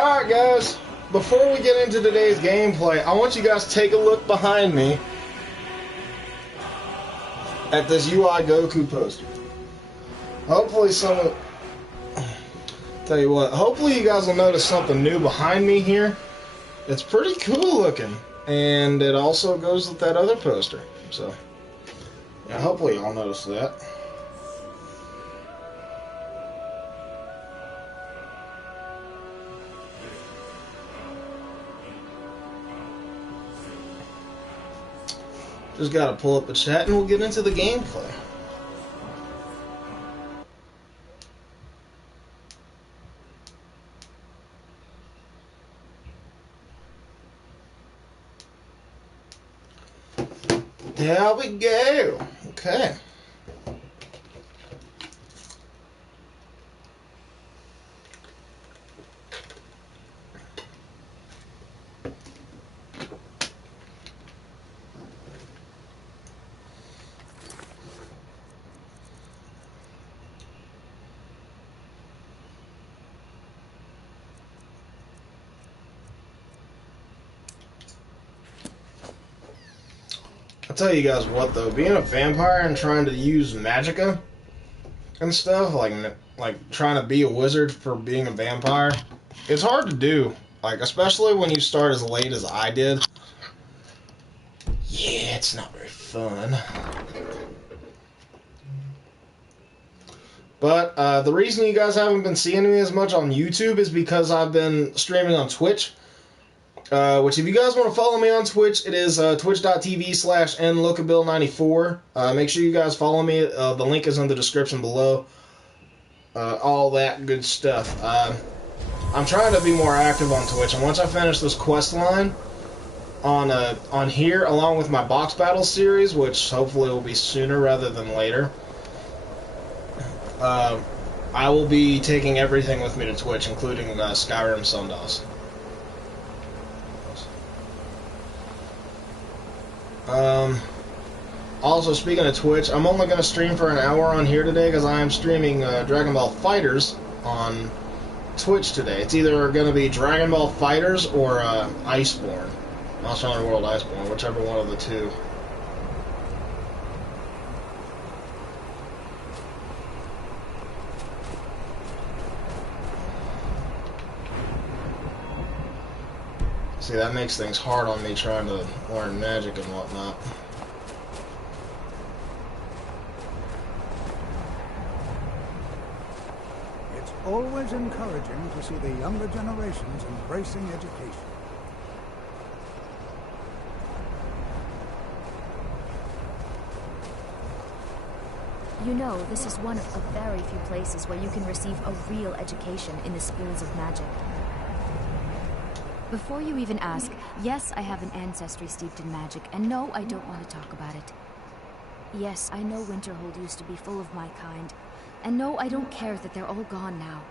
Alright guys, before we get into today's gameplay, I want you guys to take a look behind me at this UI Goku poster. Hopefully tell you what, hopefully you guys will notice something new behind me here. It's pretty cool looking, and it also goes with that other poster. So, yeah, hopefully y'all notice that. Just gotta pull up the chat and we'll get into the gameplay. There we go. Okay. I'll tell you guys what though, being a vampire and trying to use magicka and stuff, like trying to be a wizard for being a vampire, it's hard to do. Like, especially when you start as late as I did. Yeah, it's not very fun. But the reason you guys haven't been seeing me as much on YouTube is because I've been streaming on Twitch. Which, if you guys want to follow me on Twitch, it is twitch.tv/nlookabill94. Make sure you guys follow me. The link is in the description below. All that good stuff. I'm trying to be more active on Twitch, and once I finish this quest line on here, along with my box battle series, which hopefully will be sooner rather than later, I will be taking everything with me to Twitch, including Skyrim Sundas. Also, speaking of Twitch, I'm only going to stream for an hour on here today because I am streaming Dragon Ball FighterZ on Twitch today. It's either going to be Dragon Ball FighterZ or Iceborne. Monster Hunter World Iceborne, whichever one of the two. See, that makes things hard on me trying to learn magic and whatnot. It's always encouraging to see the younger generations embracing education. You know, this is one of a very few places where you can receive a real education in the schools of magic. Before you even ask, yes, I have an ancestry steeped in magic, and no, I don't want to talk about it. Yes, I know Winterhold used to be full of my kind, and no, I don't care that they're all gone now.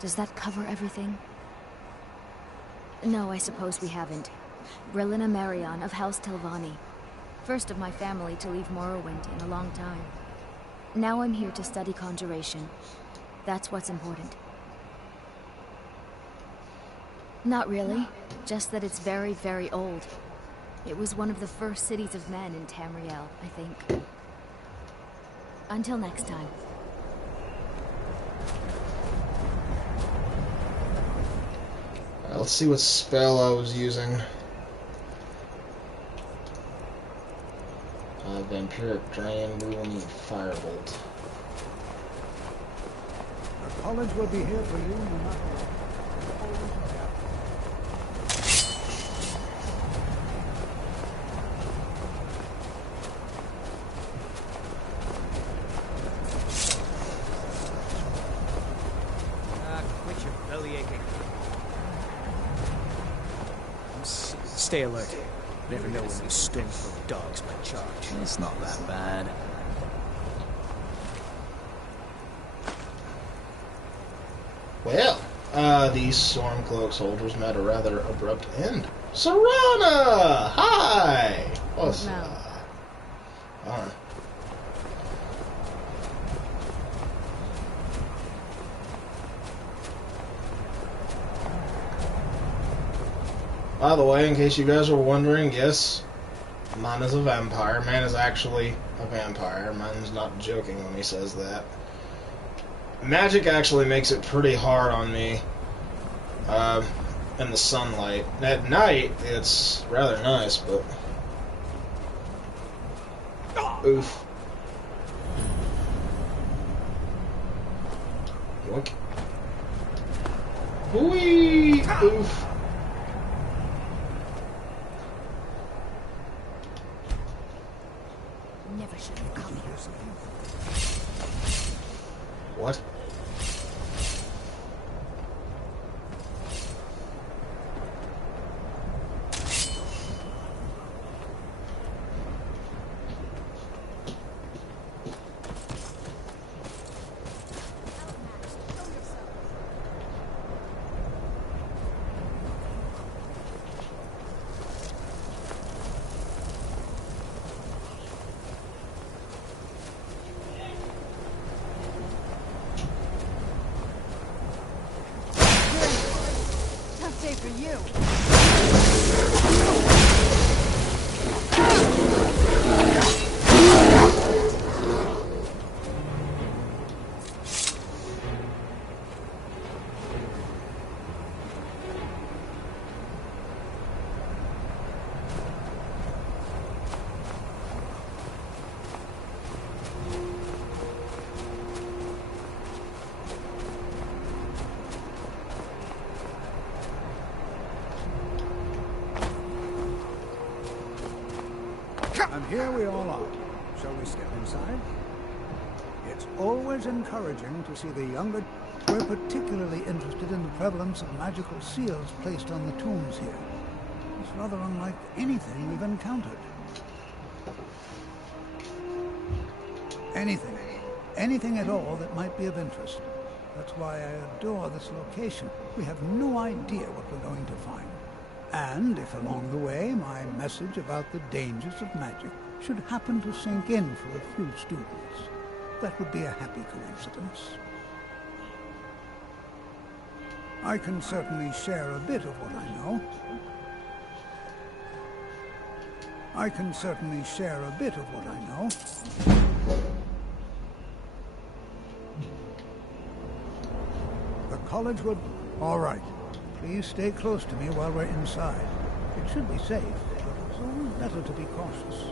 Does that cover everything? No, I suppose we haven't. Brillina Marion of House Telvanni. First of my family to leave Morrowind in a long time. Now I'm here to study conjuration. That's what's important. Not really, just that it's very, very old. It was one of the first cities of men in Tamriel, I think. Until next time. Let's see what spell I was using. Vampiric Drain, we will need Firebolt. The college will be here for you no matter what. Stay alert. Never know when these stone-throw dogs might charge. It's not that bad. Well, these Stormcloak soldiers met a rather abrupt end. Serana! Hi! What's up? Alright. By the way, in case you guys were wondering, yes, mine is a vampire. Man is actually a vampire. Mine's not joking when he says that. Magic actually makes it pretty hard on me in the sunlight. At night, it's rather nice, but... Oof. Yoink. Whee! Oof. Never should have come here. What? Tough day for you. And here we all are. Shall we step inside? It's always encouraging to see the younger... We're particularly interested in the prevalence of magical seals placed on the tombs here. It's rather unlike anything we've encountered. Anything. Anything at all that might be of interest. That's why I adore this location. We have no idea what we're going to find. And if along the way my message about the dangers of magic should happen to sink in for a few students, that would be a happy coincidence. I can certainly share a bit of what I know. I can certainly share a bit of what I know. The college would... All right. Please stay close to me while we're inside. It should be safe, but it's always better to be cautious.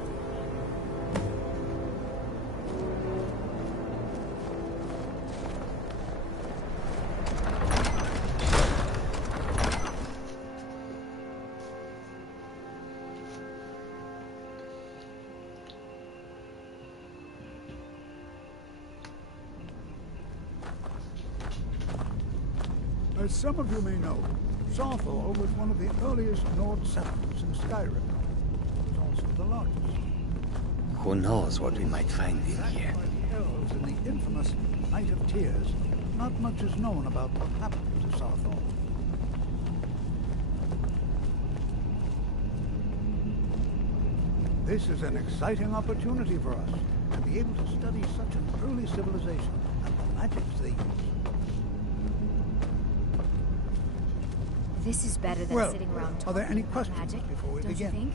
As some of you may know, Sawthor was one of the earliest Nord settlements in Skyrim. It was also the largest. Who knows what we might find in here? Elves in the infamous Night of Tears. Not much is known about what happened to Sawthor. This is an exciting opportunity for us to be able to study such an early civilization and the magics they use. This is better than Well, sitting around talking are there any about questions magic, before we don't begin? you think?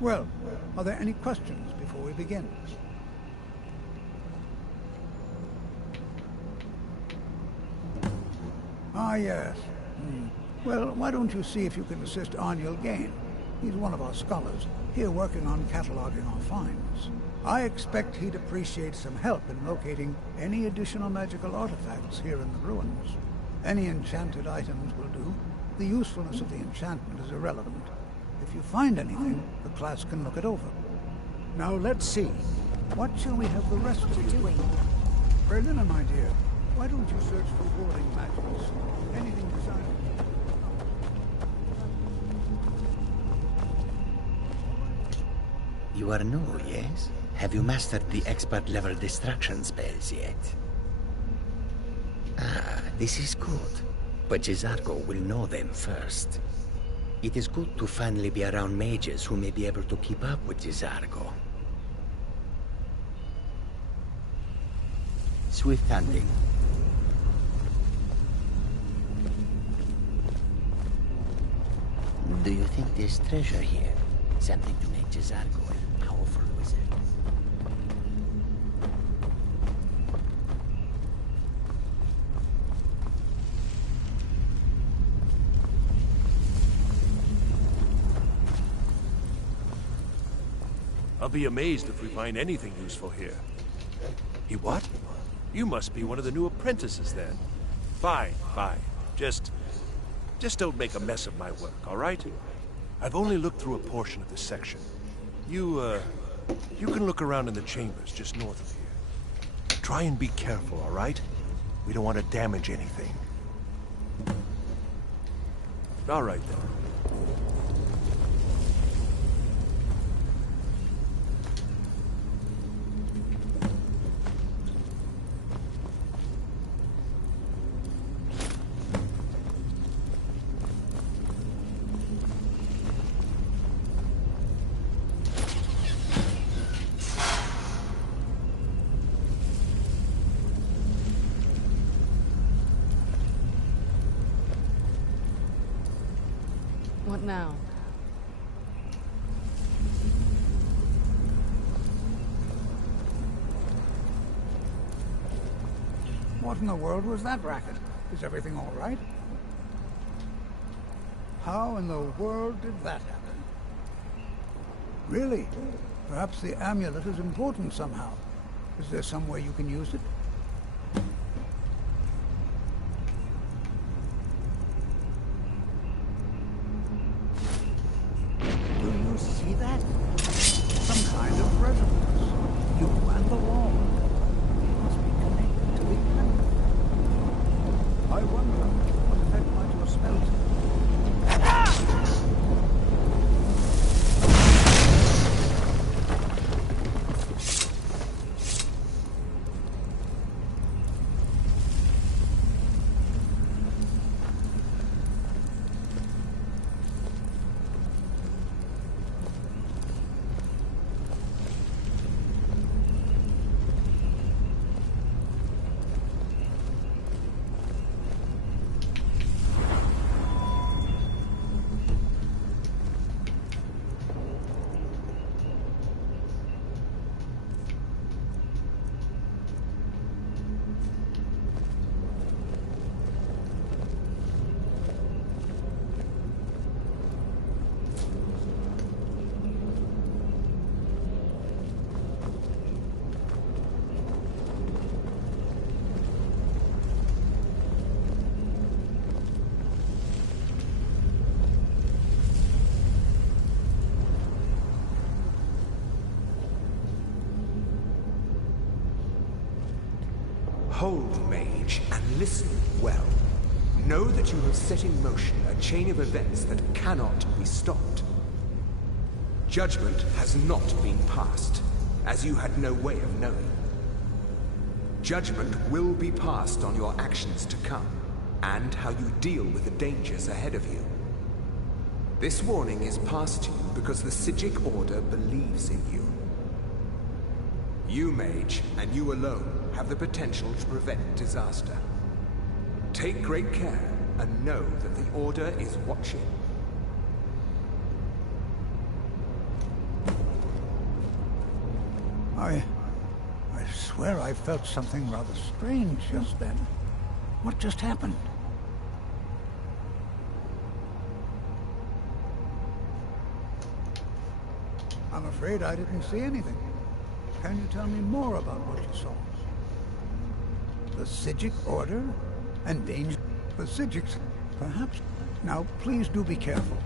Well, are there any questions before we begin? Ah, yes. Well, why don't you see if you can assist Arniel Gain? He's one of our scholars, here working on cataloging our finds. I expect he'd appreciate some help in locating any additional magical artifacts here in the ruins. Any enchanted items will do. The usefulness of the enchantment is irrelevant. If you find anything, the class can look it over. Now let's see. What shall we have the rest of you doing? Berlina, my dear, why don't you search for warding magics? Anything besides... You are new, yes? Have you mastered the expert-level distraction spells yet? Ah, this is good. But Jizargo will know them first. It is good to finally be around mages who may be able to keep up with Jizargo. Swift hunting. Do you think there's treasure here? Something to make Jizargo a powerful wizard? I'll be amazed if we find anything useful here. You what? You must be one of the new apprentices then. Fine, fine. Just don't make a mess of my work, all right? I've only looked through a portion of this section. You can look around in the chambers just north of here. Try and be careful, all right? We don't want to damage anything. All right, then. What now? What in the world was that racket? Is everything all right? How in the world did that happen? Really? Perhaps the amulet is important somehow. Is there some way you can use it? Do you see that? Some kind of resonance. You and the wall. It must be connected to the amulet. I wonder what effect might your spells have. Hold, mage, and listen well. Know that you have set in motion a chain of events that cannot be stopped. Judgment has not been passed, as you had no way of knowing. Judgment will be passed on your actions to come, and how you deal with the dangers ahead of you. This warning is passed to you because the Psijic Order believes in you. You, mage, and you alone, have the potential to prevent disaster. Take great care and know that the Order is watching. I swear I felt something rather strange just then. What just happened? I'm afraid I didn't see anything. Can you tell me more about what you saw? The Psijic Order? And danger? The Psijics, perhaps? Now, please do be careful.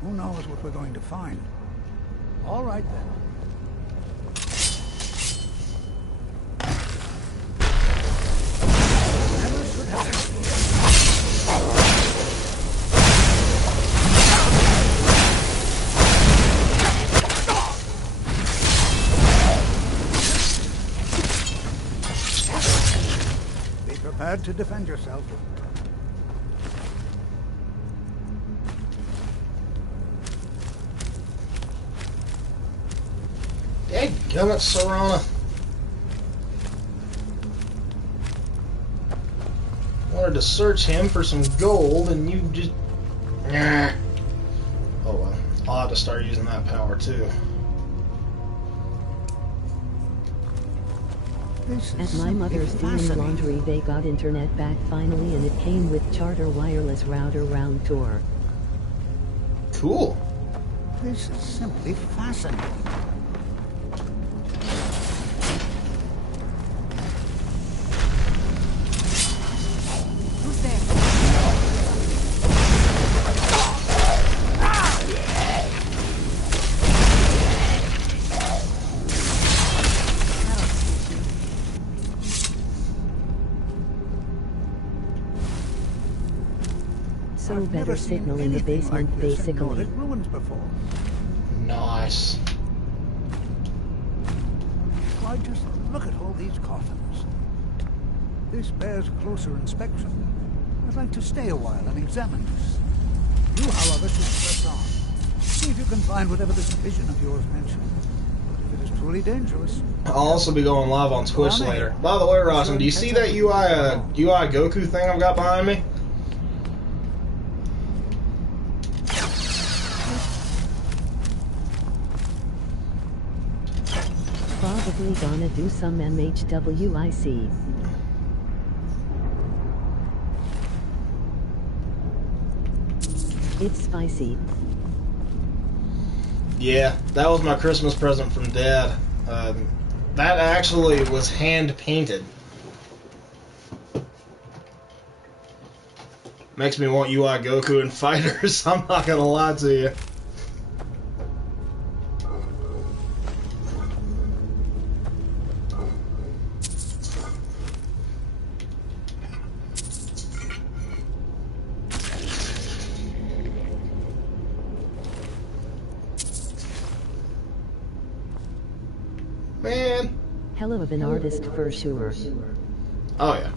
Who knows what we're going to find? All right, then. Never should have... Prepared to defend yourself. Dadgummit, Serana. Wanted to search him for some gold, and you just... Nah. I'll have to start using that power too. At my mother's doing laundry, they got internet back finally, and it came with Charter wireless router round tour. Cool. This is simply fascinating. Who's there? So I've better never seen signal in the anything basement, like this in basically. Nordic ruins before. Nice. Why, just look at all these coffins. This bears closer inspection. I'd like to stay a while and examine this. You, however, should press on. See if you can find whatever this vision of yours mentioned. But if it is truly dangerous... I'll also be going live on Twitch later. By the way, Rajin, do you see that UI Goku thing I've got behind me? Probably gonna do some MHWIC. It's spicy. Yeah, that was my Christmas present from Dad. That actually was hand painted. Makes me want UI Goku and fighters, I'm not gonna lie to you. Man. Hell of an artist for sure. Oh yeah.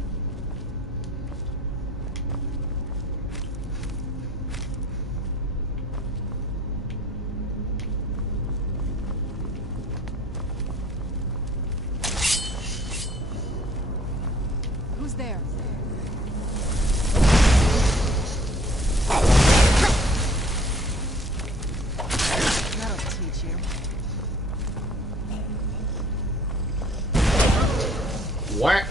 Who's there? That'll teach you. Whack.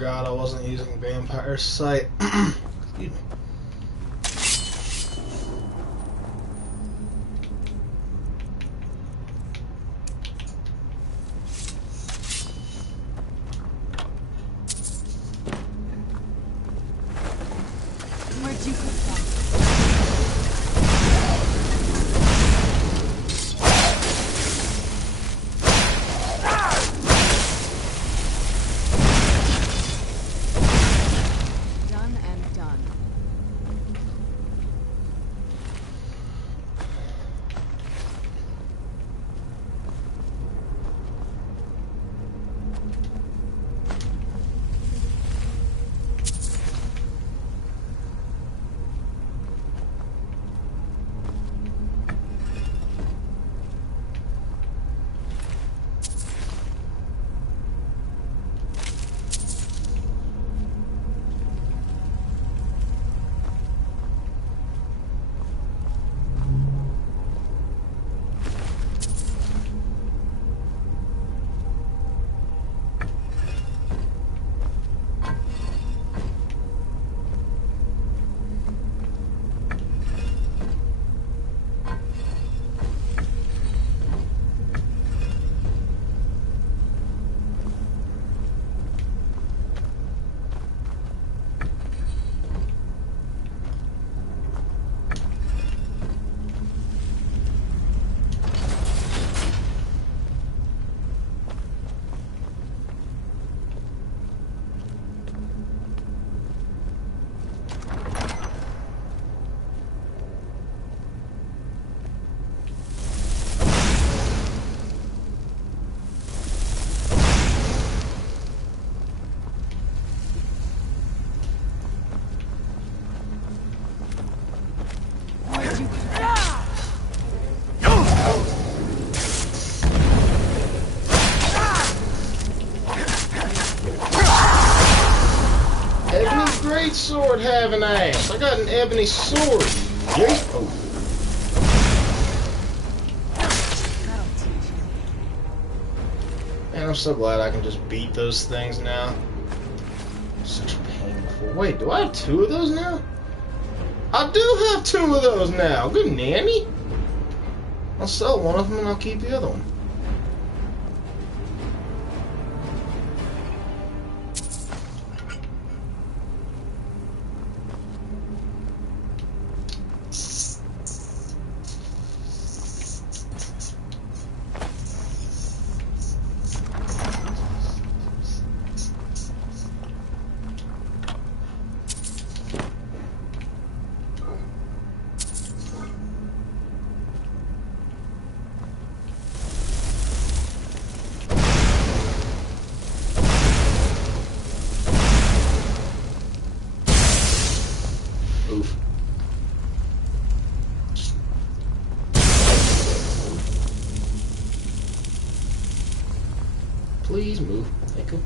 forgot I wasn't using Vampire Sight. Excuse me. Where'd you come from? Done and done. Sword have an ass. I got an ebony sword. Yes. Oh. Man, I'm so glad I can just beat those things now. Such a pain before. Wait, do I have 2 of those now? I do have 2 of those now. Good nanny. I'll sell one of them and I'll keep the other one. Please move. Thank you.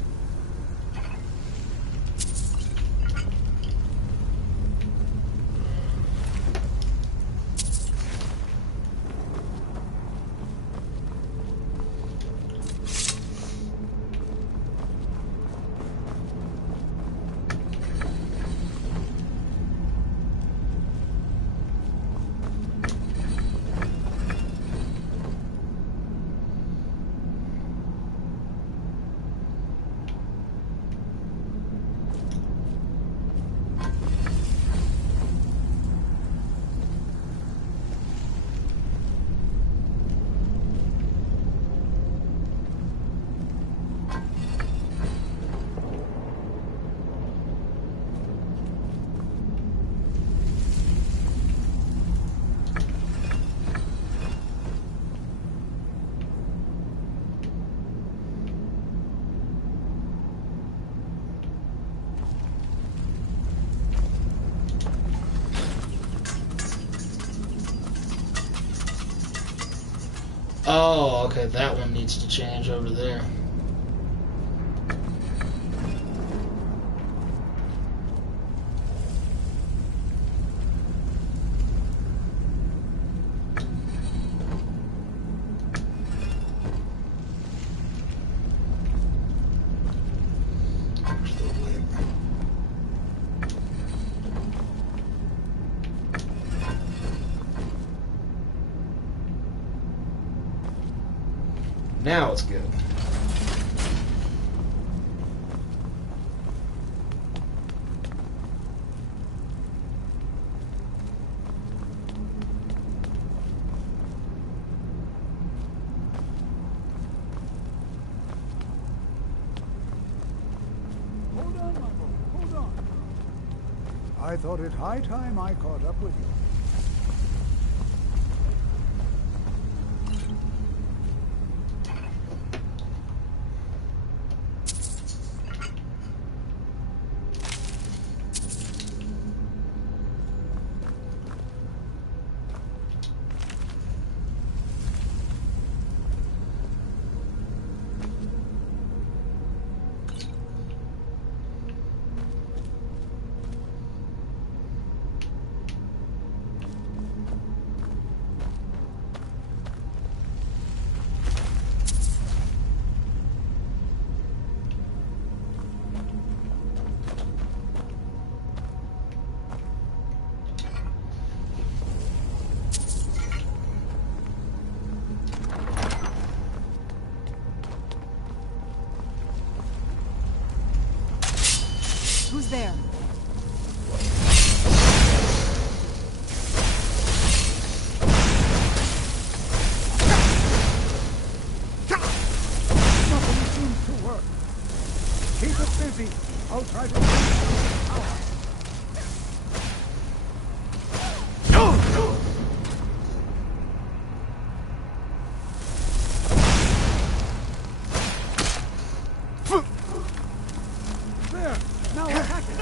Oh, okay, that one needs to change over there. Where's the Now it's good. Hold on, my boy. Hold on. I thought it high time I caught up with you. Who's there? Nothing seems to work. Keep it busy. I'll try to... There! Now attack it!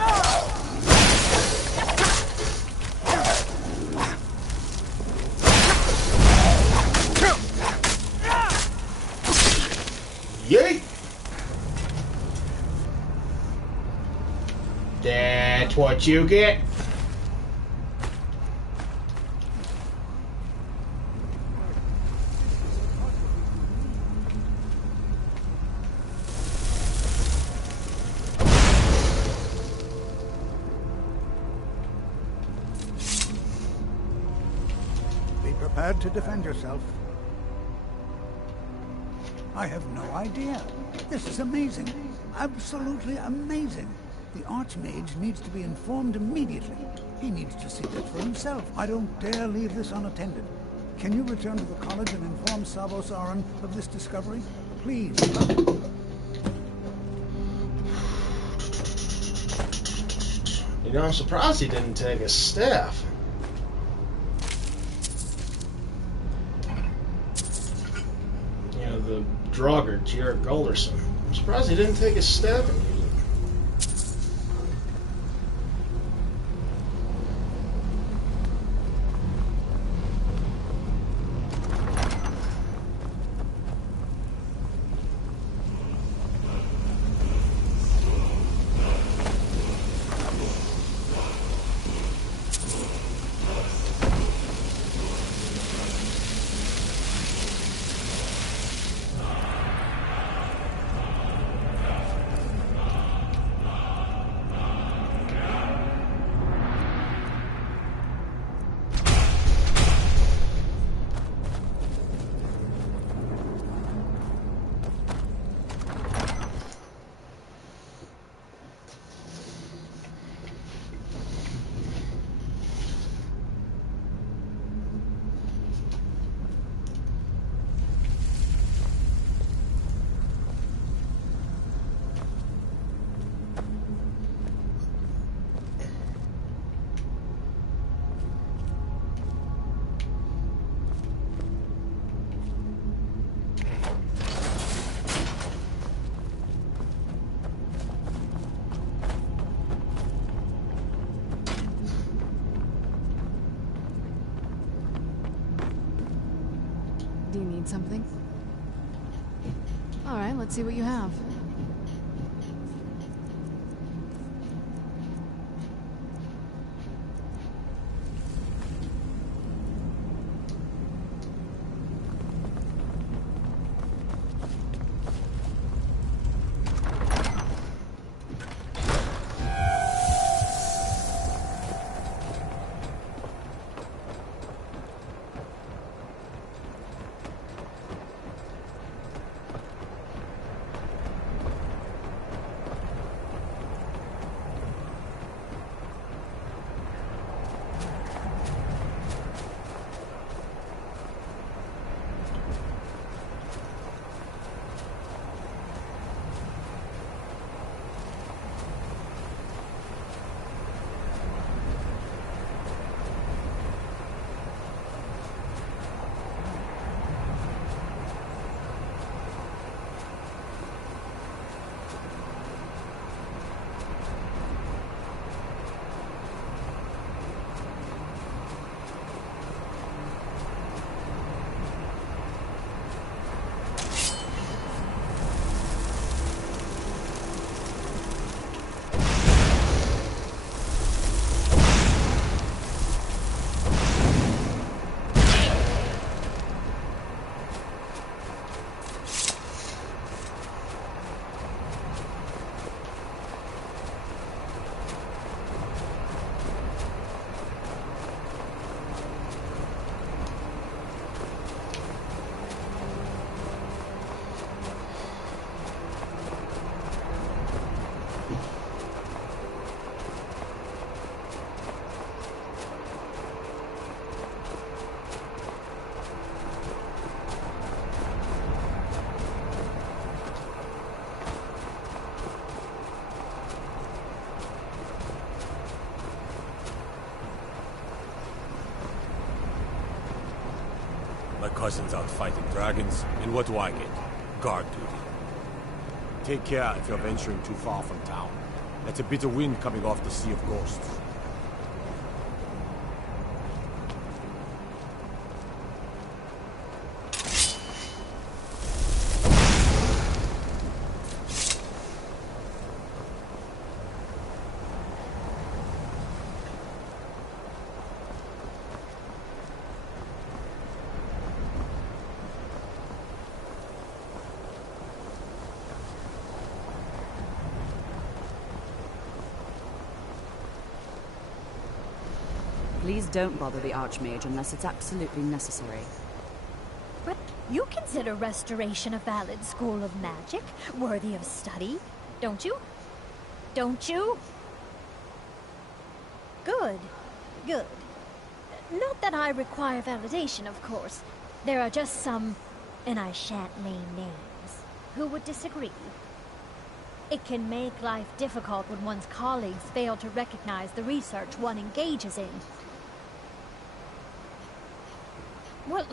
Yeet! That's what you get. Be prepared to defend yourself. I have no idea. This is amazing. Absolutely amazing. The Archmage needs to be informed immediately. He needs to see this for himself. I don't dare leave this unattended. Can you return to the college and inform Savos Aran of this discovery? Please. You know, I'm surprised he didn't take his staff. You know, the Draugr, Jared Golderson. I'm surprised he didn't take his staff and use it. Do you need something? All right, let's see what you have. cousin's out fighting dragons, and what do I get? Guard duty. Take care if you're venturing too far from town. That's a bitter wind coming off the Sea of Ghosts. Please don't bother the Archmage unless it's absolutely necessary. But you consider restoration a valid school of magic, worthy of study, don't you? Don't you? Good. Good. Not that I require validation, of course. There are just some, and I shan't name names, who would disagree. It can make life difficult when one's colleagues fail to recognize the research one engages in. Well,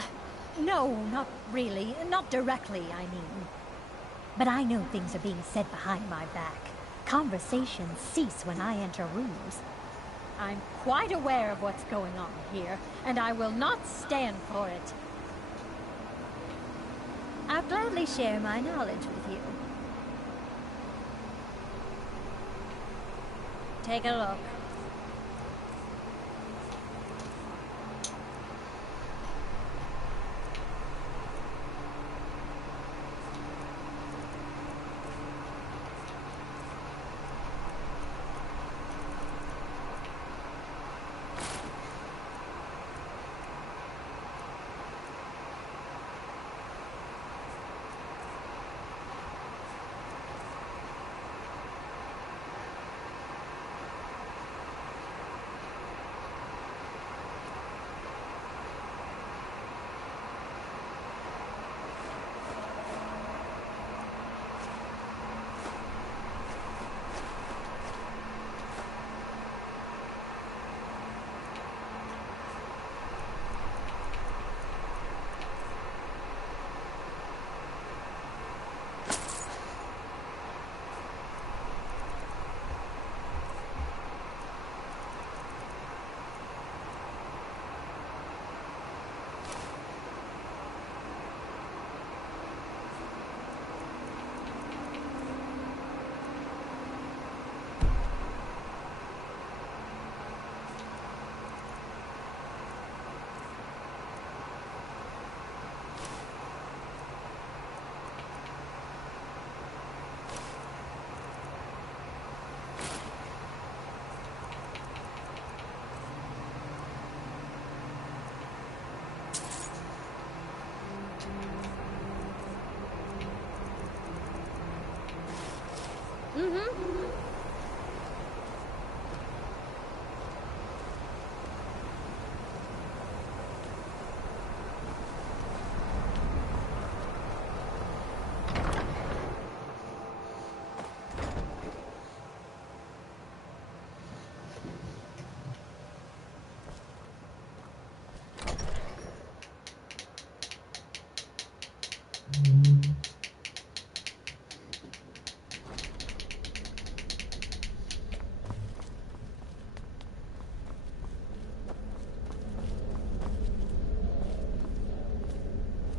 no, not really. Not directly, I mean. But I know things are being said behind my back. Conversations cease when I enter rooms. I'm quite aware of what's going on here, and I will not stand for it. I'll gladly share my knowledge with you. Take a look.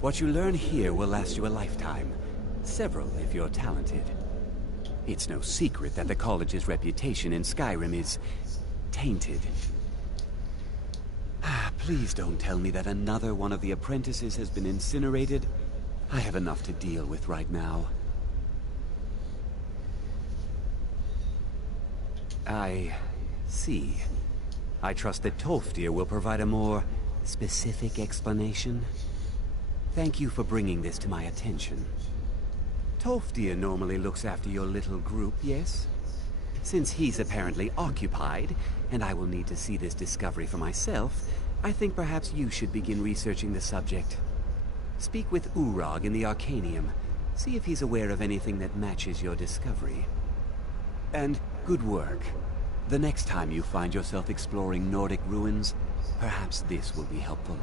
What you learn here will last you a lifetime. Several, if you're talented. It's no secret that the college's reputation in Skyrim is tainted. Please don't tell me that another one of the apprentices has been incinerated. I have enough to deal with right now. I see. I trust that Tolfdir will provide a more specific explanation. Thank you for bringing this to my attention. Tolfdir normally looks after your little group, yes? Since he's apparently occupied, and I will need to see this discovery for myself, I think perhaps you should begin researching the subject. Speak with Urag in the Arcanium. See if he's aware of anything that matches your discovery. And good work. The next time you find yourself exploring Nordic ruins, perhaps this will be helpful.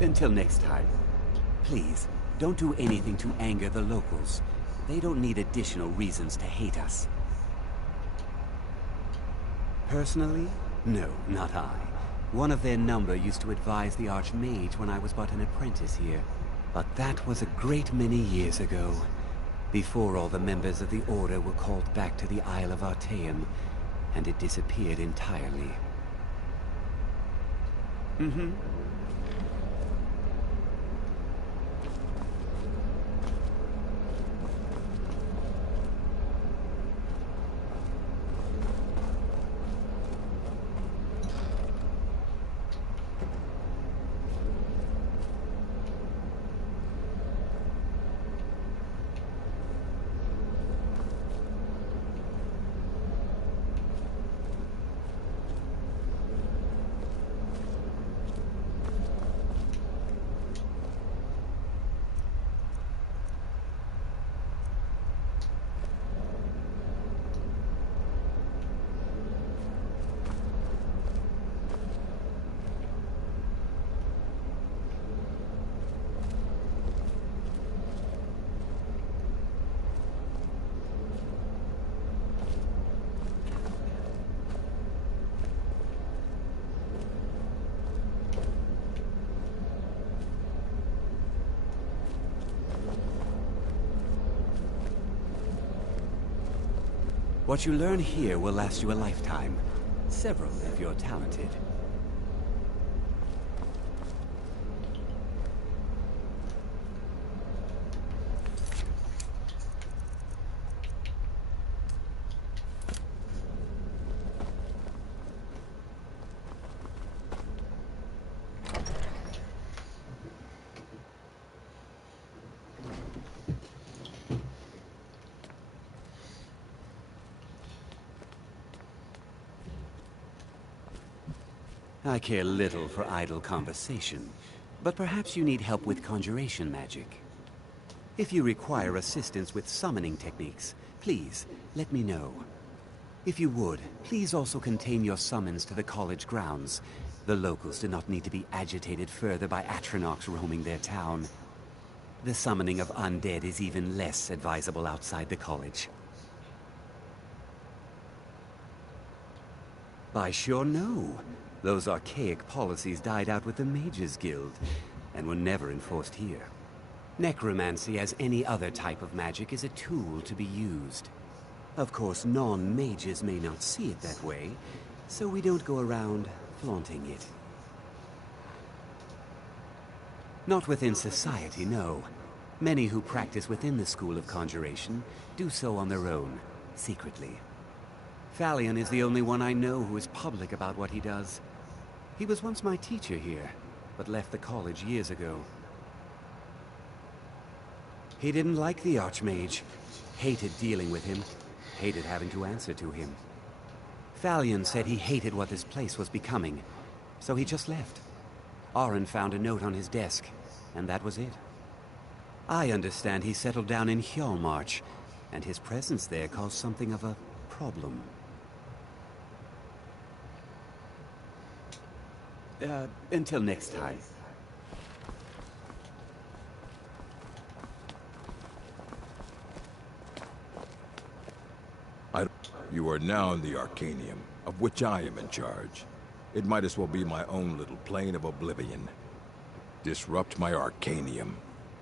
Until next time. Please, don't do anything to anger the locals. They don't need additional reasons to hate us. Personally? No, not I. One of their number used to advise the Archmage when I was but an apprentice here. But that was a great many years ago, before all the members of the Order were called back to the Isle of Artaeum, and it disappeared entirely. Mm-hmm. What you learn here will last you a lifetime. Several, if you're talented. I care little for idle conversation, but perhaps you need help with conjuration magic. If you require assistance with summoning techniques, please let me know. If you would, please also contain your summons to the college grounds. The locals do not need to be agitated further by Atronachs roaming their town. The summoning of undead is even less advisable outside the college. By sure no. Those archaic policies died out with the Mages Guild, and were never enforced here. Necromancy, as any other type of magic, is a tool to be used. Of course, non-mages may not see it that way, so we don't go around flaunting it. Not within society, no. Many who practice within the School of Conjuration do so on their own, secretly. Thalion is the only one I know who is public about what he does. He was once my teacher here, but left the college years ago. He didn't like the Archmage, hated dealing with him, hated having to answer to him. Thalion said he hated what this place was becoming, so he just left. Aron found a note on his desk, and that was it. I understand he settled down in Hjalmarch, and his presence there caused something of a problem. Until next time. You are now in the Arcanium, of which I am in charge. It might as well be my own little plane of oblivion. Disrupt my Arcanium,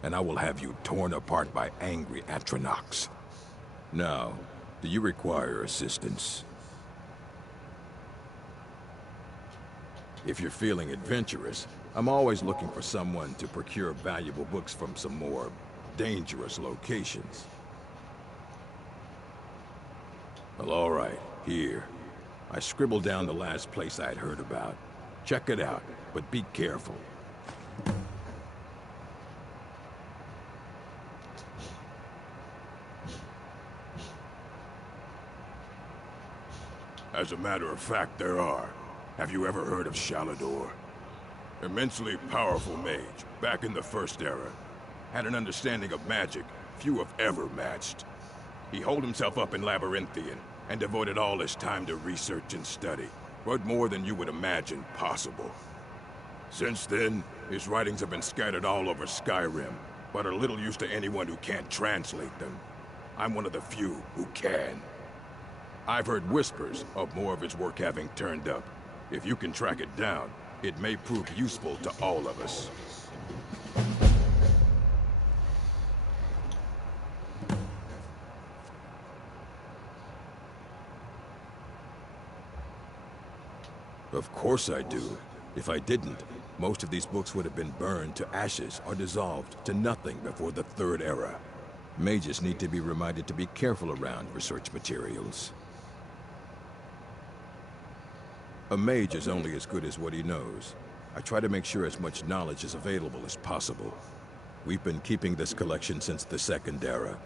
and I will have you torn apart by angry Atronachs. Now, do you require assistance? If you're feeling adventurous, I'm always looking for someone to procure valuable books from some more dangerous locations. Well, all right, here. I scribbled down the last place I'd heard about. Check it out, but be careful. As a matter of fact, there are. Have you ever heard of Shalador? Immensely powerful mage, back in the First Era. Had an understanding of magic few have ever matched. He holed himself up in Labyrinthian, and devoted all his time to research and study. But more than you would imagine possible. Since then, His writings have been scattered all over Skyrim, but are little use to anyone who can't translate them. I'm one of the few who can. I've heard whispers of more of his work having turned up. If you can track it down, it may prove useful to all of us. Of course I do. If I didn't, most of these books would have been burned to ashes or dissolved to nothing before the Third Era. Mages need to be reminded to be careful around research materials. A mage is only as good as what he knows. I try to make sure as much knowledge is available as possible. We've been keeping this collection since the Second Era.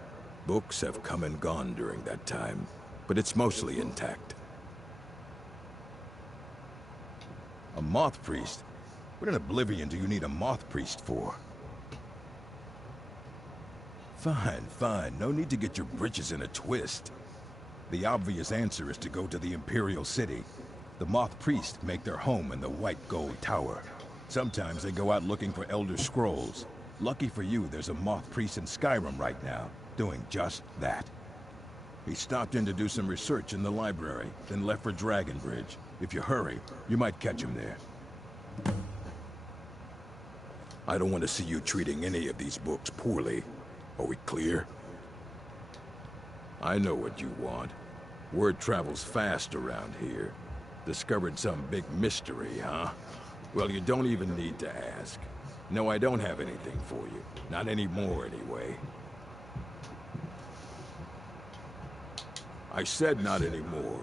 Books have come and gone during that time, but it's mostly intact. A moth priest? What in Oblivion do you need a moth priest for? Fine, fine. No need to get your britches in a twist. The obvious answer is to go to the Imperial City. The moth priests make their home in the White Gold Tower. Sometimes they go out looking for Elder Scrolls. Lucky for you, there's a moth priest in Skyrim right now, doing just that. He stopped in to do some research in the library, then left for Dragonbridge. If you hurry, you might catch him there. I don't want to see you treating any of these books poorly. Are we clear? I know what you want. Word travels fast around here. Discovered some big mystery, huh? Well, you don't even need to ask. No, I don't have anything for you. Not anymore, anyway. I said not anymore.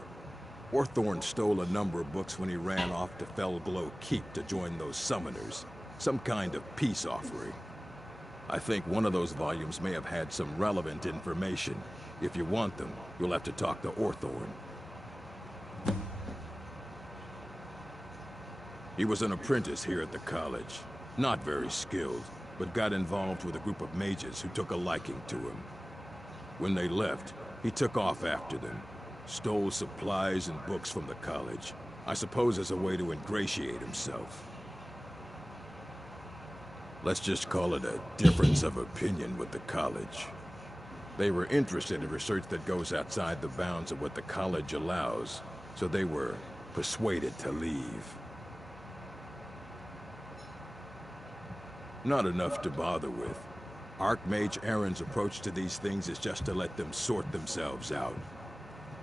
Orthorn stole a number of books when he ran off to Felglow Keep to join those summoners. Some kind of peace offering. I think one of those volumes may have had some relevant information. If you want them, you'll have to talk to Orthorn. He was an apprentice here at the college. Not very skilled, but got involved with a group of mages who took a liking to him. When they left, he took off after them. Stole supplies and books from the college. I suppose as a way to ingratiate himself. Let's just call it a difference of opinion with the college. They were interested in research that goes outside the bounds of what the college allows, so they were persuaded to leave. Not enough to bother with. Archmage Aaron's approach to these things is just to let them sort themselves out.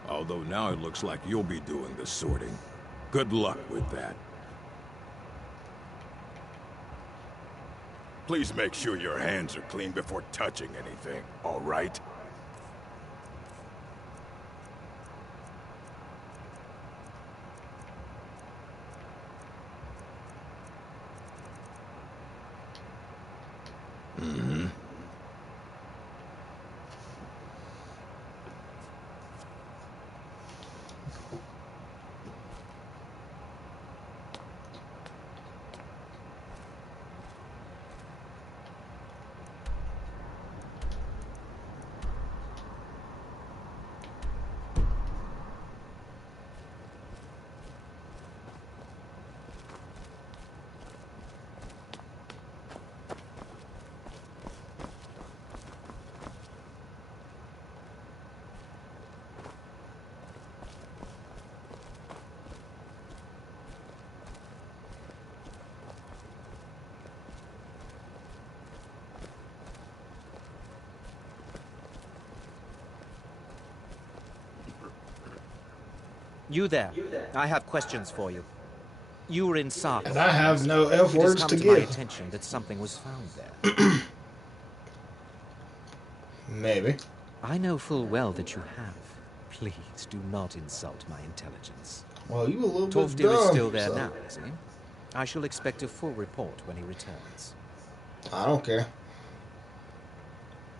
Although now it looks like you'll be doing the sorting. Good luck with that. Please make sure your hands are clean before touching anything, all right? Mm-hmm. You there. I have questions for you. You were in Sark. And I have no F words to give. It has come to my give. attention that something was found there. Maybe. I know full well that you have. Please do not insult my intelligence. Well, you a little bit Tolfdir dumb. is still there so. now, is he? I shall expect a full report when he returns. I don't care.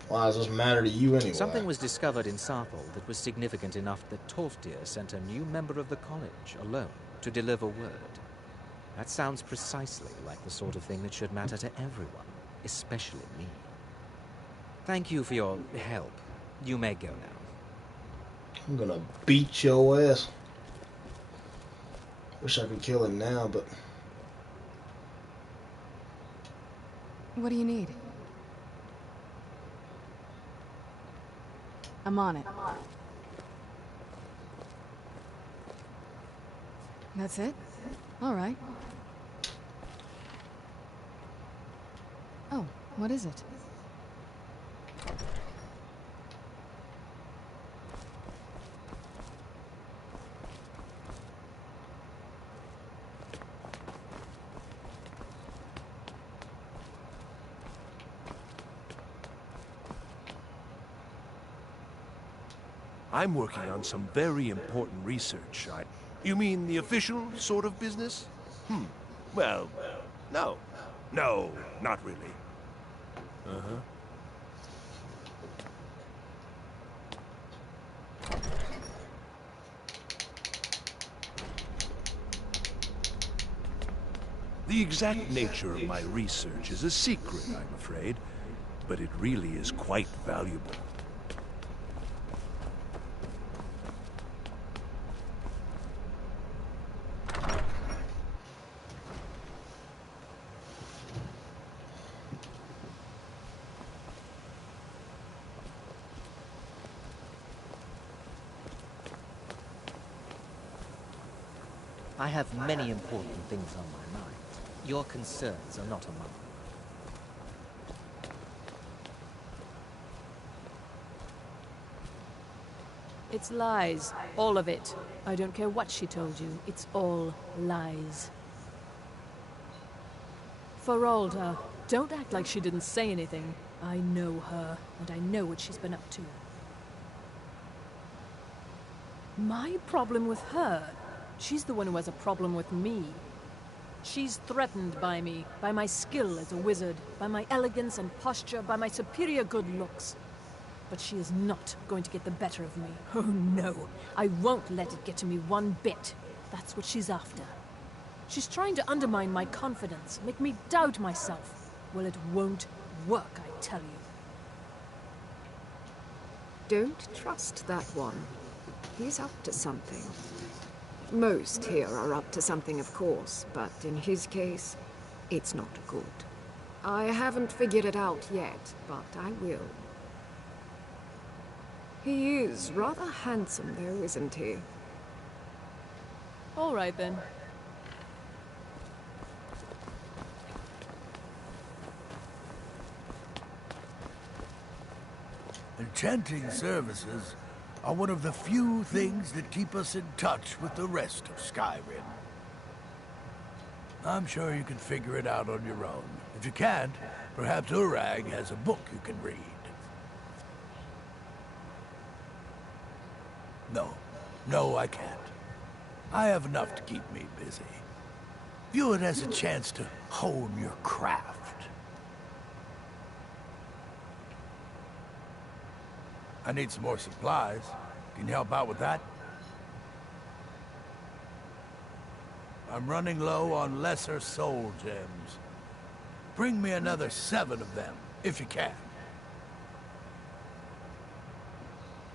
Why does this matter to you anyway? Something was discovered in Sarthal that was significant enough that Tolfdir sent a new member of the college alone to deliver word. That sounds precisely like the sort of thing that should matter to everyone, especially me. Thank you for your help. You may go now. I'm gonna beat your ass. Wish I could kill him now, but What do you need? I'm on it. That's it? All right. Oh, what is it? I'm working on some very important research. You mean the official sort of business? Well, no. No, not really. Uh-huh. The exact nature of my research is a secret, I'm afraid, but it really is quite valuable. I have many important things on my mind. Your concerns are not among them. It's lies. All of it. I don't care what she told you. It's all lies. Feralda, don't act like she didn't say anything. I know her, and I know what she's been up to. My problem with her? She's the one who has a problem with me. She's threatened by me, by my skill as a wizard, by my elegance and posture, by my superior good looks. But she is not going to get the better of me. Oh no, I won't let it get to me one bit. That's what she's after. She's trying to undermine my confidence, make me doubt myself. Well, it won't work, I tell you. Don't trust that one. He's up to something. Most here are up to something, of course, but in his case, it's not good. I haven't figured it out yet, but I will. He is rather handsome, though, isn't he? All right, then. Enchanting services are one of the few things that keep us in touch with the rest of Skyrim. I'm sure you can figure it out on your own. If you can't, perhaps Urag has a book you can read. No, I can't. I have enough to keep me busy. View it as a chance to hone your craft. I need some more supplies. Can you help out with that? I'm running low on lesser soul gems. Bring me another 7 of them, if you can.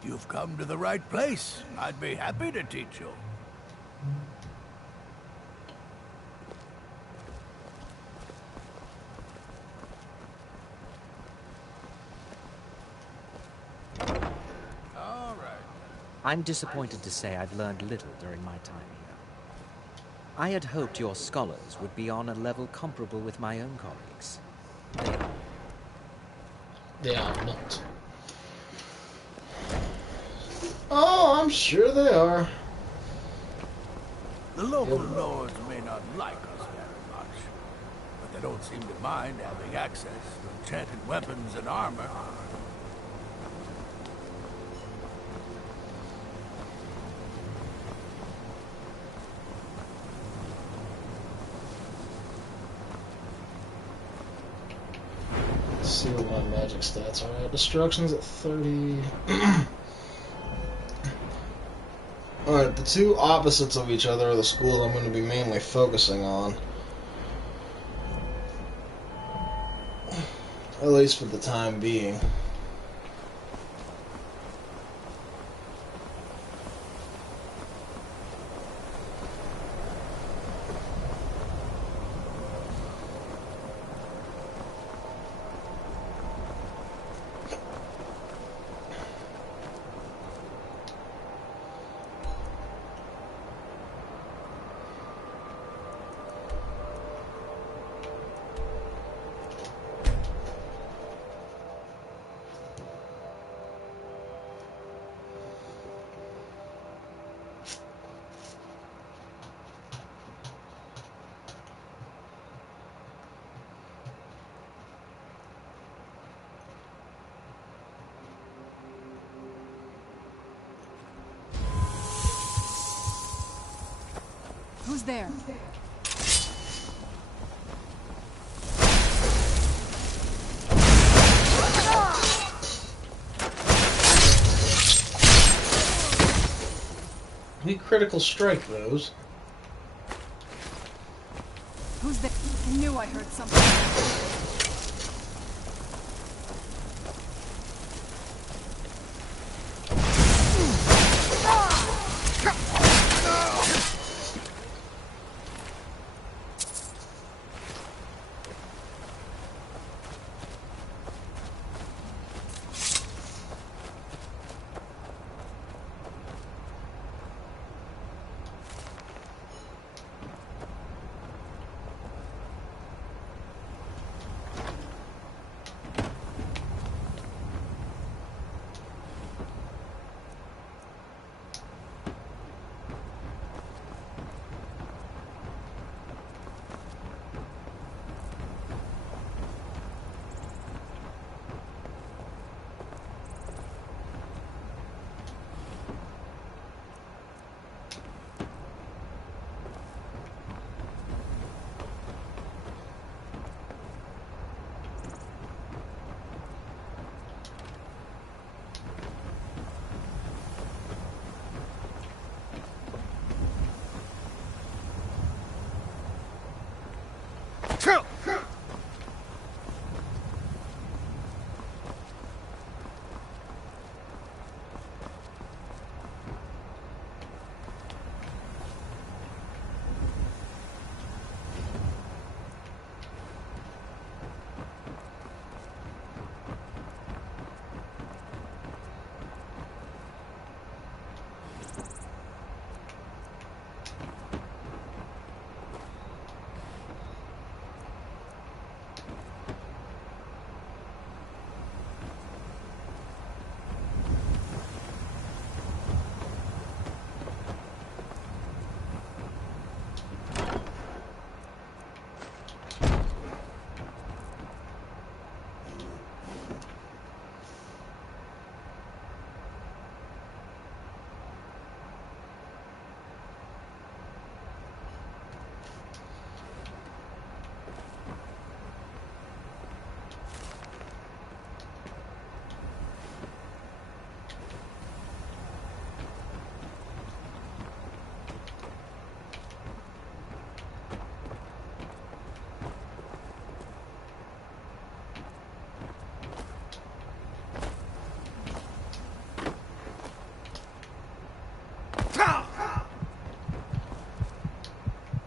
You've come to the right place. I'd be happy to teach you. I'm disappointed to say I've learned little during my time here. I had hoped your scholars would be on a level comparable with my own colleagues. They are not. Oh, I'm sure they are. The local lords may not like us very much, but they don't seem to mind having access to enchanted weapons and armor. Let's see what my magic stats are at. Destruction's at 30. Alright, the two opposites of each other are the schools I'm going to be mainly focusing on. At least for the time being. Who's there? We critical strike those. Who's there? I knew I heard something.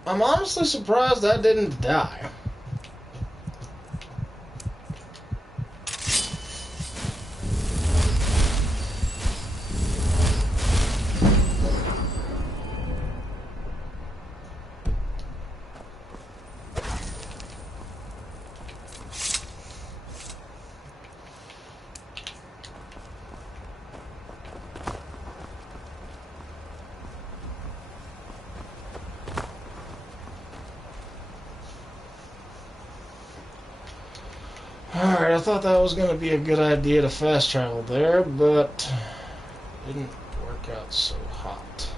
I'm honestly surprised that didn't die. Alright, I thought that was going to be a good idea to fast travel there, but didn't work out so hot.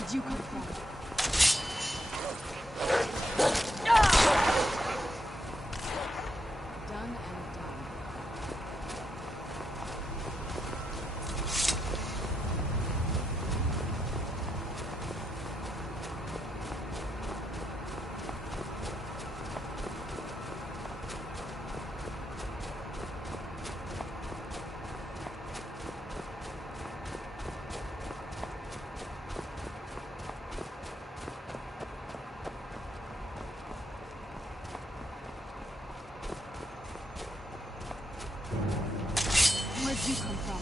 Where'd you come from? Done and done. Where'd you come from?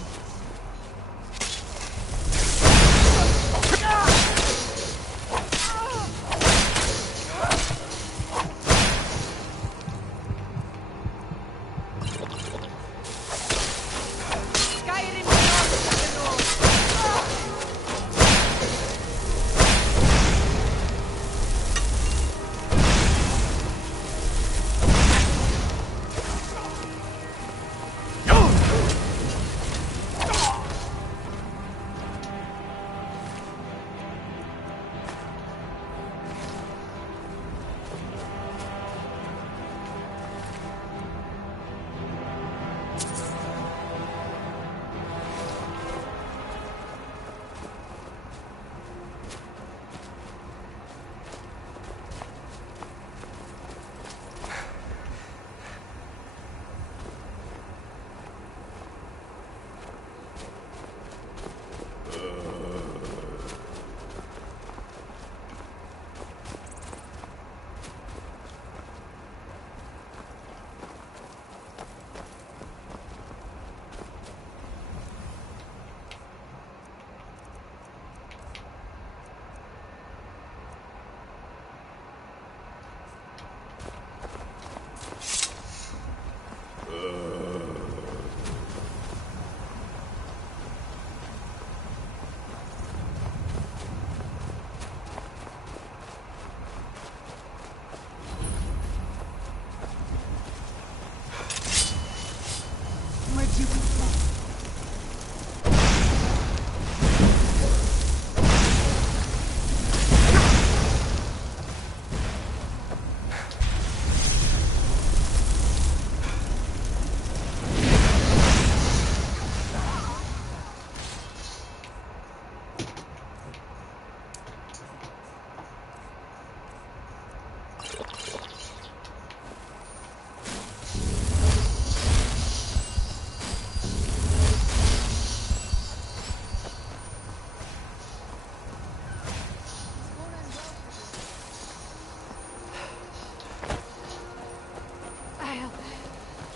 Where'd you come from?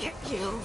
Get you.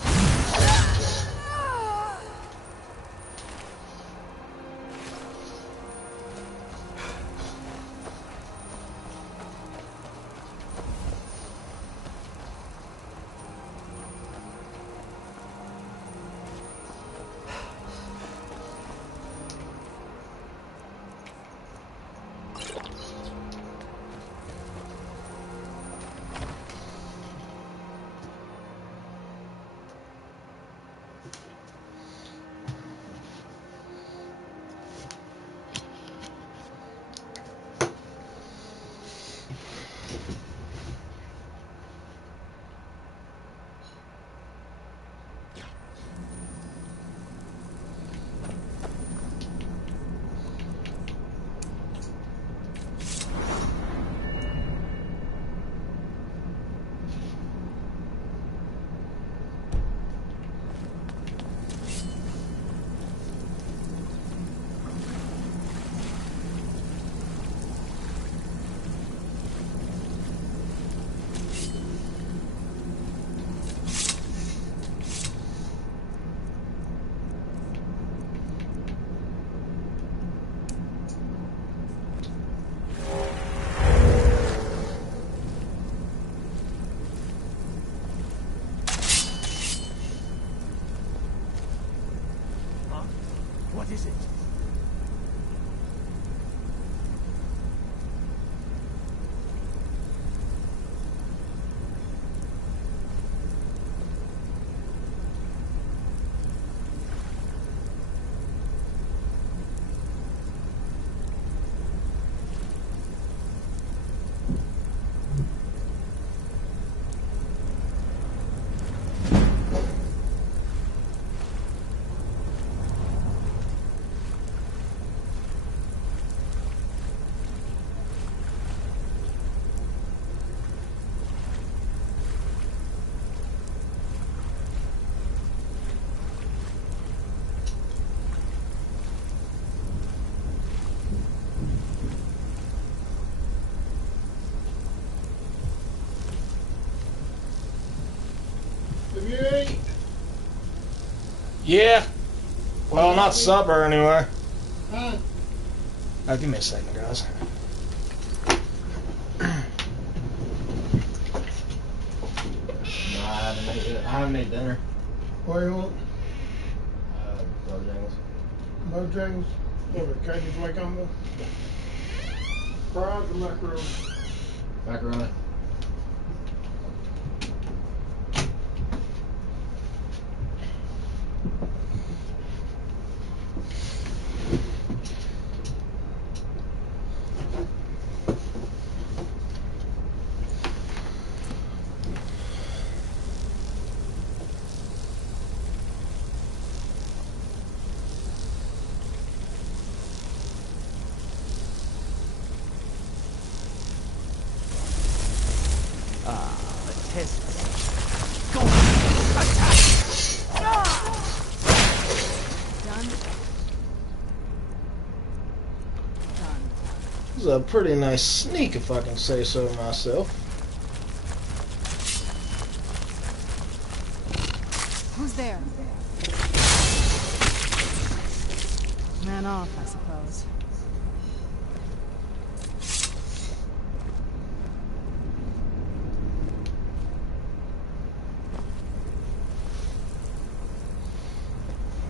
Yeah. Well, not supper anyway. Give me a second, guys. No, I haven't made dinner. What do you want? Bojangles. Bojangles? What, a Cajun flake combo? Fries or macaroni? Macaroni. This is a pretty nice sneak, if I can say so myself. Who's there? Man off, I suppose.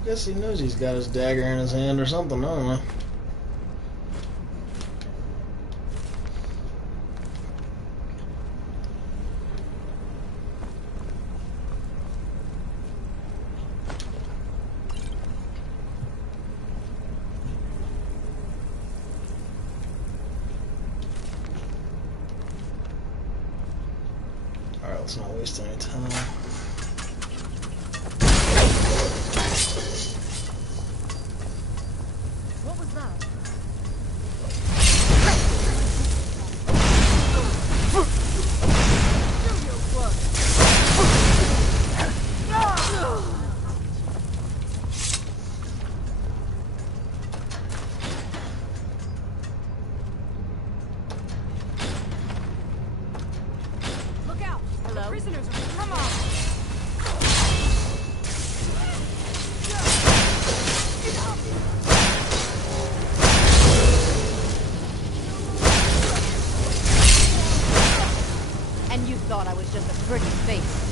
Guess he knows he's got his dagger in his hand or something, I don't know. Alright, let's not waste any time. What was that? Look out! Hello? The prisoners are... Come on! And you thought I was just a pretty face.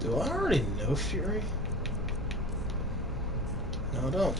Do I already know Fury? No, I don't.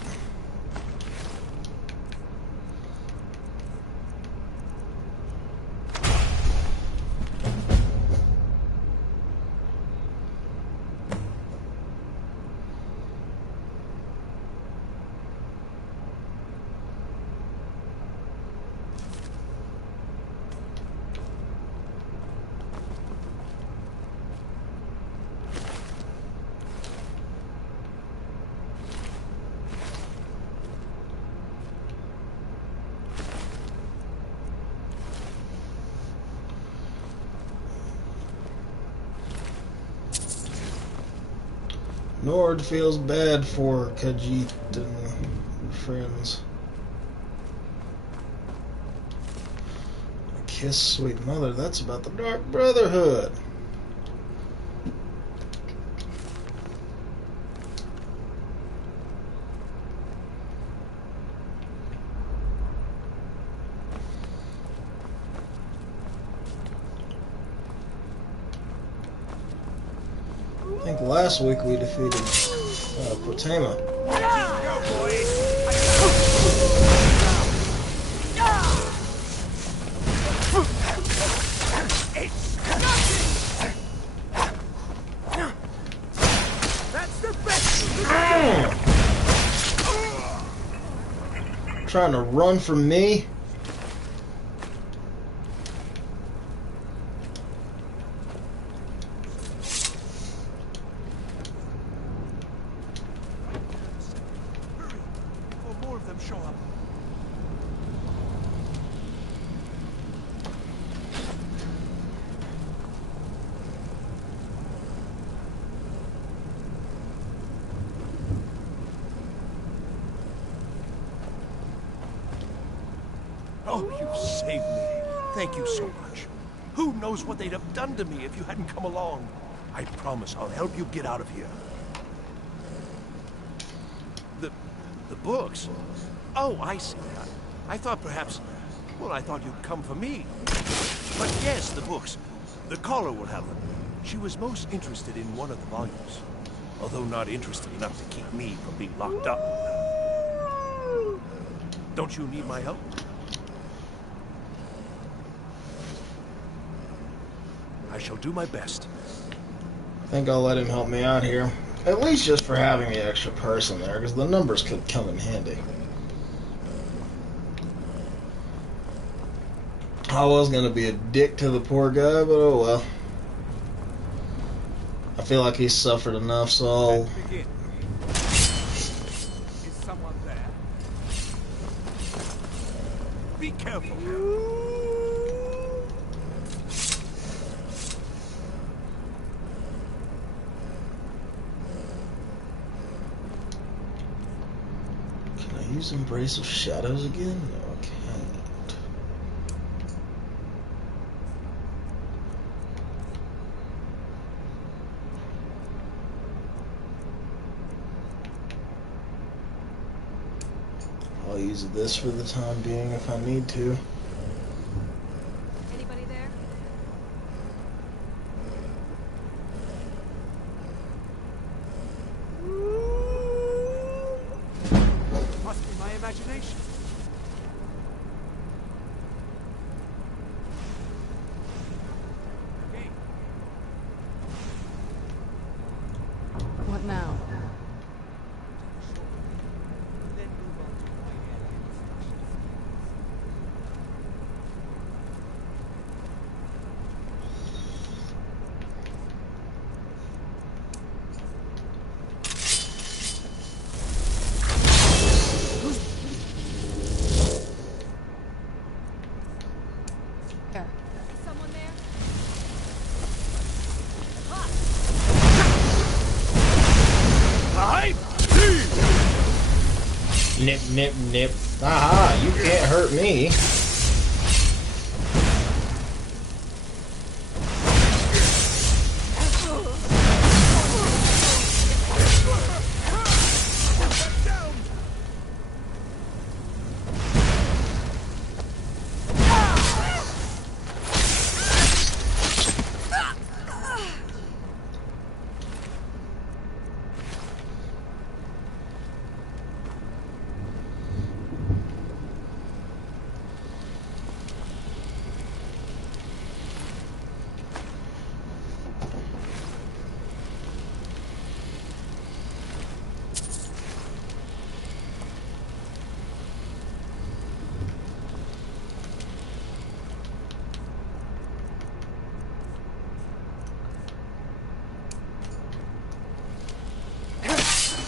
Nord feels bad for Khajiit and friends. Kiss Sweet Mother. That's about the Dark Brotherhood. I think last week we defeated Protema. Trying to run from me? Oh, you saved me. Thank you so much. Who knows what they'd have done to me if you hadn't come along. I promise I'll help you get out of here. The books? Oh, I see. I thought perhaps... Well, I thought you'd come for me. But yes, the books. The caller will have them. She was most interested in one of the volumes. Although not interested enough to keep me from being locked up. Don't you need my help? I shall do my best. I think I'll let him help me out here. At least just for having the extra person there, because the numbers could come in handy. I was going to be a dick to the poor guy, but oh well. I feel like he's suffered enough, so I'll... Is someone there? Be careful. Use Embrace of Shadows again? No, I can't. I'll use this for the time being if I need to. Anybody there? Must be my imagination. What now? Someone there? Nip, nip, nip. Aha, you can't hurt me.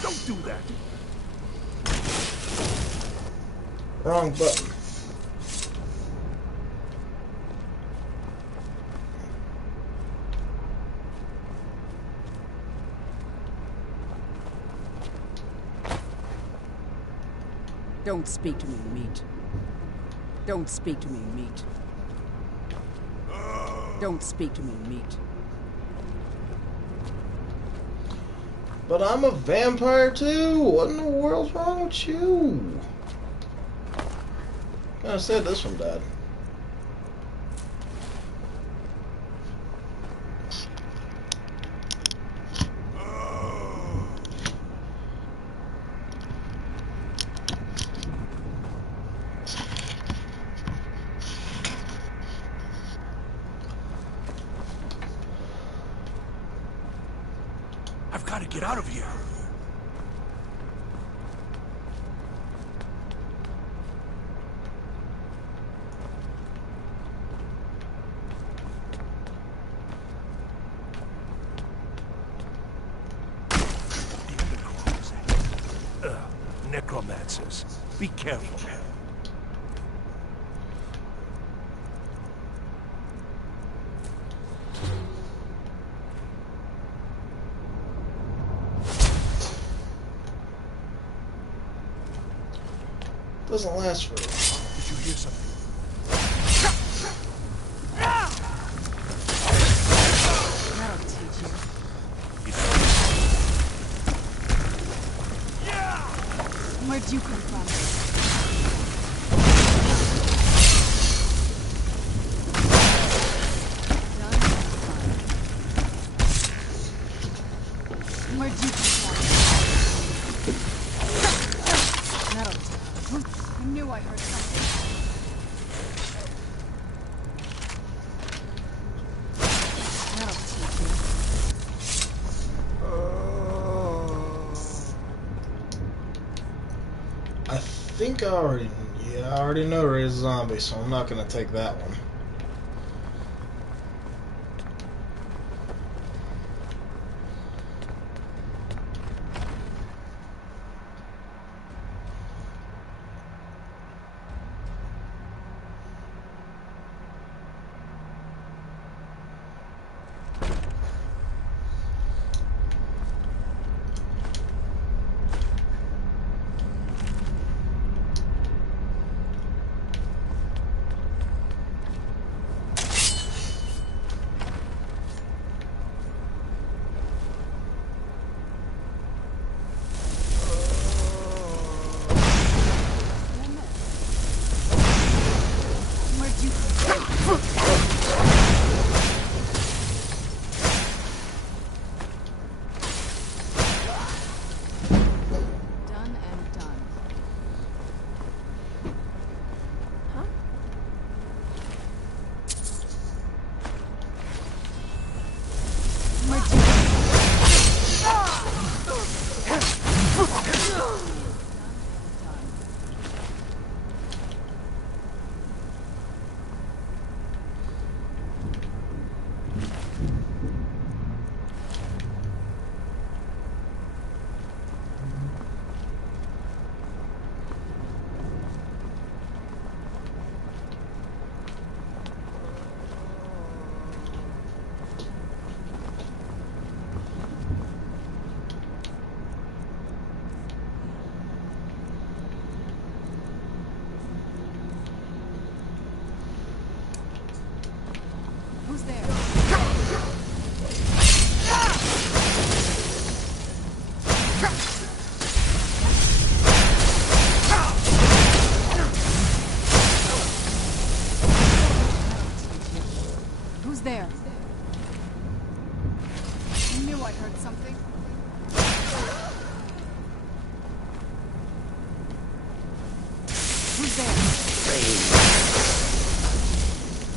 Don't do that. Wrong button. Don't speak to me, meat. Don't speak to me, meat. Don't speak to me, meat. But I'm a vampire too. What in the world's wrong with you? I said this one died. I've got to get out of here. Necromancers. Be careful. Doesn't last for a while. Did you hear something? That'll teach you. Where'd you come from? Where'd you come from? That'll teach you. I knew I heard something. That'll teach you. I think I already know Ray's a zombie, so I'm not gonna take that one. Done and done. Huh? Where'd you Who's there? Who's there? I knew I heard something. Who's there?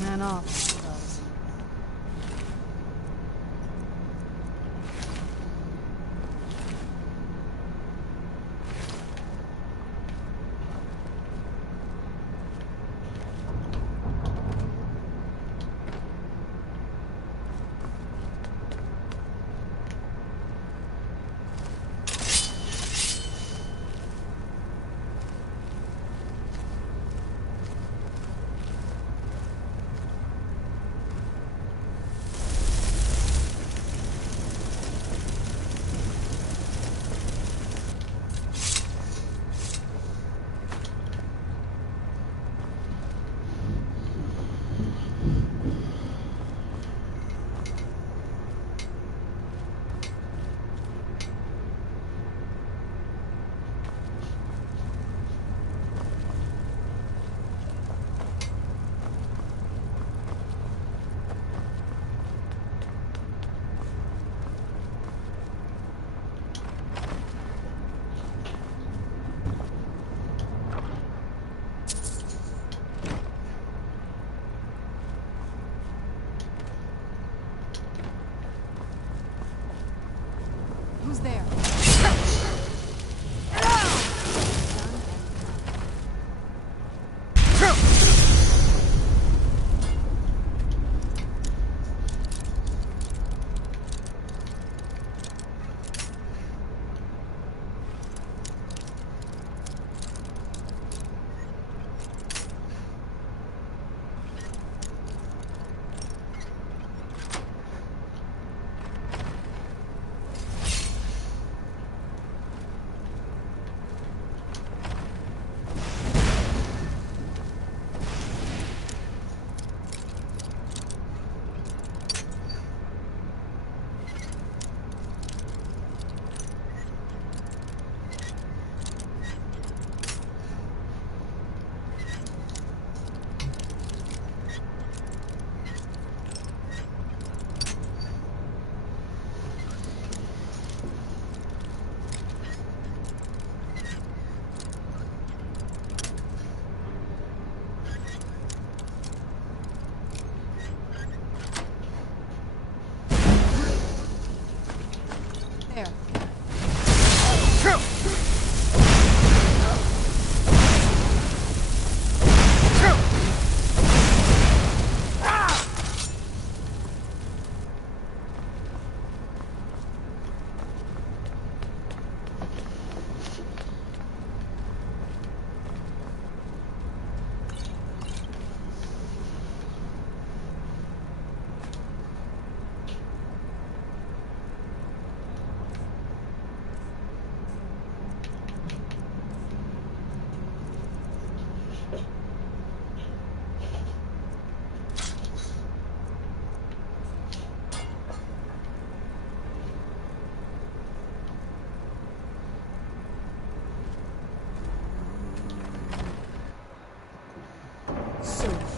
Man off, I suppose.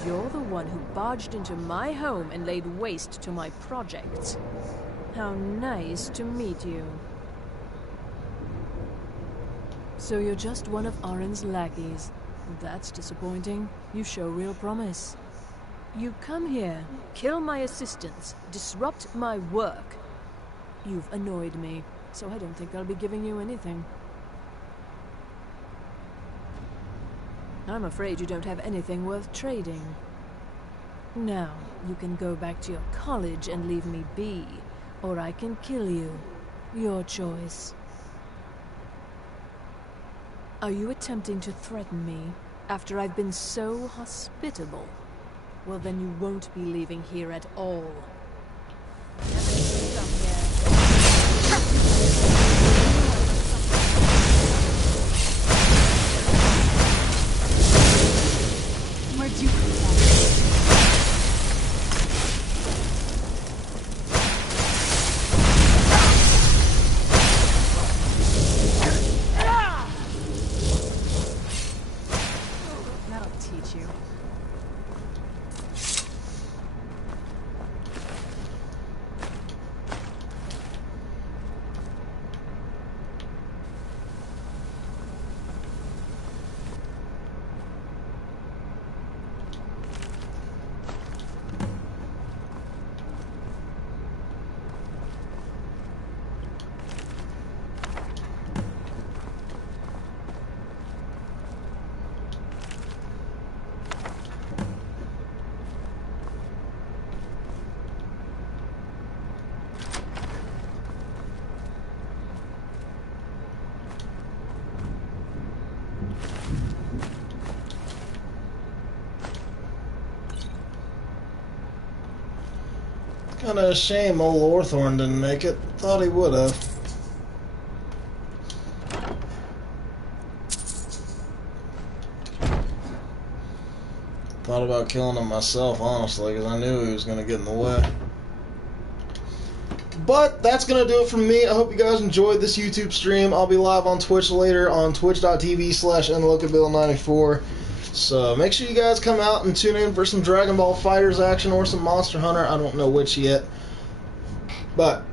You're the one who barged into my home and laid waste to my projects. How nice to meet you. So you're just one of Arin's lackeys. That's disappointing. You show real promise. You come here, kill my assistants, disrupt my work. You've annoyed me, so I don't think I'll be giving you anything. I'm afraid you don't have anything worth trading. Now, you can go back to your college and leave me be, or I can kill you. Your choice. Are you attempting to threaten me after I've been so hospitable? Well, then you won't be leaving here at all. Where'd you come from? That'll teach you. Kinda a shame old Orthorn didn't make it. Thought he would have. Thought about killing him myself, honestly, because I knew he was going to get in the way. But that's going to do it from me. I hope you guys enjoyed this YouTube stream. I'll be live on Twitch later on twitch.tv/nlookabill94. So make sure you guys come out and tune in for some Dragon Ball FighterZ action or some Monster Hunter. I don't know which yet. But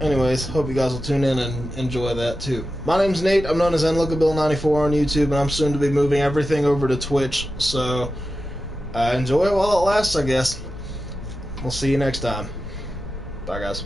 anyways, hope you guys will tune in and enjoy that too. My name's Nate. I'm known as nlookabill94 on YouTube, and I'm soon to be moving everything over to Twitch. So enjoy it while it lasts, I guess. We'll see you next time. Bye, guys.